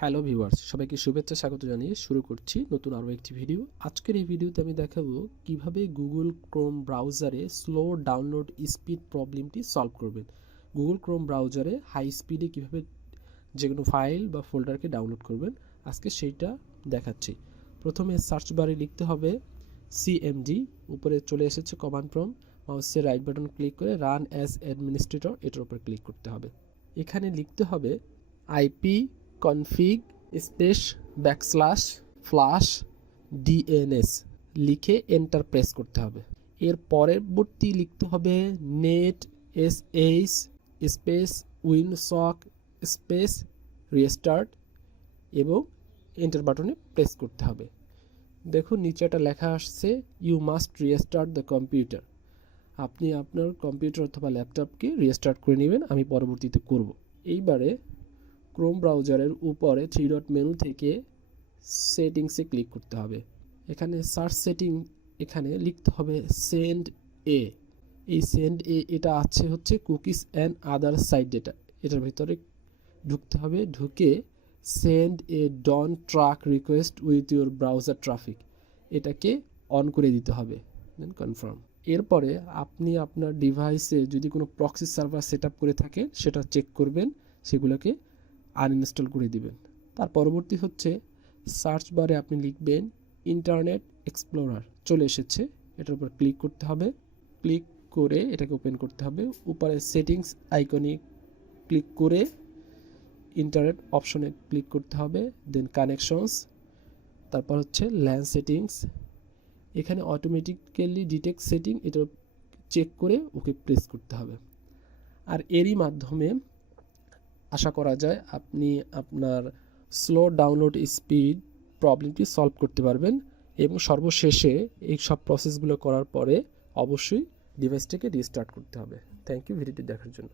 Hello viewers, সবাইকে শুভেচ্ছা স্বাগত জানিয়ে শুরু করছি নতুন আরও একটি ভিডিও। আজকের এই ভিডিওতে আমি দেখাবো কিভাবে গুগল ক্রোম ব্রাউজারে স্লো ডাউনলোড স্পিড প্রবলেমটি সলভ করবেন। গুগল ক্রোম ব্রাউজারে হাই স্পিডে কিভাবে যে কোনো ফাইল বা ফোল্ডারকে ডাউনলোড করবেন, আজকে সেইটা দেখাচ্ছি। প্রথমে সার্চ বারে লিখতে হবে সিএমডি, উপরে চলে এসেছে কমান্ড প্রম্পট, মাউসের রাইট বাটন ক্লিক করে রান অ্যাজ অ্যাডমিনিস্ট্রেটর এটার উপর ক্লিক করতে হবে। এখানে লিখতে হবে IP config space backslash flush DNS লিখে এন্টার প্রেস করতে হবে। এর পরবর্তী লিখতে হবে net SH space winsock space restart এবং এন্টার বাটনে প্রেস করতে হবে। দেখুন নিচে একটা লেখা আসছে you must restart the computer. আপনি আপনার কম্পিউটার অথবা ল্যাপটপকে রিস্টার্ট করে নেবেন, আমি পরবর্তীতে করব। এইবারে ক্রোম ব্রাউজারের উপরে 3 ডট মেনু থেকে সেটিংসে ক্লিক করতে হবে। এখানে সার্চ সেটিং, এখানে লিখতে হবে সেন্ড এ। এই সেন্ড এ এটা হচ্ছে cookies and other site data, এটার ভিতরে ঢুকতে হবে। ঢুকে send a don't track request with your browser traffic এটাকে অন করে দিতে হবে, দেন কনফার্ম। এরপরে আপনি আপনার ডিভাইসে যদি কোনো প্রক্সি সার্ভার সেট আপ করে থাকেন সেটা চেক করবেন, সেগুলোকে আনইনস্টল করে দিবেন। তার পরবর্তী হচ্ছে সার্চ বারে আপনি লিখবেন ইন্টারনেট এক্সপ্লোরার, চলে এসেছে, এটার উপর ক্লিক করতে হবে। ক্লিক করে এটাকে ওপেন করতে হবে। উপরে সেটিংস আইকনে ক্লিক করে ইন্টারনেট অপশনে ক্লিক করতে হবে, দেন কানেকশনস, তারপর হচ্ছে ল্যান সেটিংস। এখানে অটোমেটিক্যালি ডিটেক্ট সেটিং, এটা চেক করে ওকে প্রেস করতে হবে। আর এরই মাধ্যমে আশা করা যায় আপনি আপনার স্লো ডাউনলোড স্পিড প্রবলেমটি সলভ করতে পারবেন। এবং সর্বশেষে এই সব প্রসেসগুলো করার পরে অবশ্যই ডিভাইসটাকে রিস্টার্ট করতে হবে। থ্যাংক ইউ ভিডিওটি দেখার জন্য।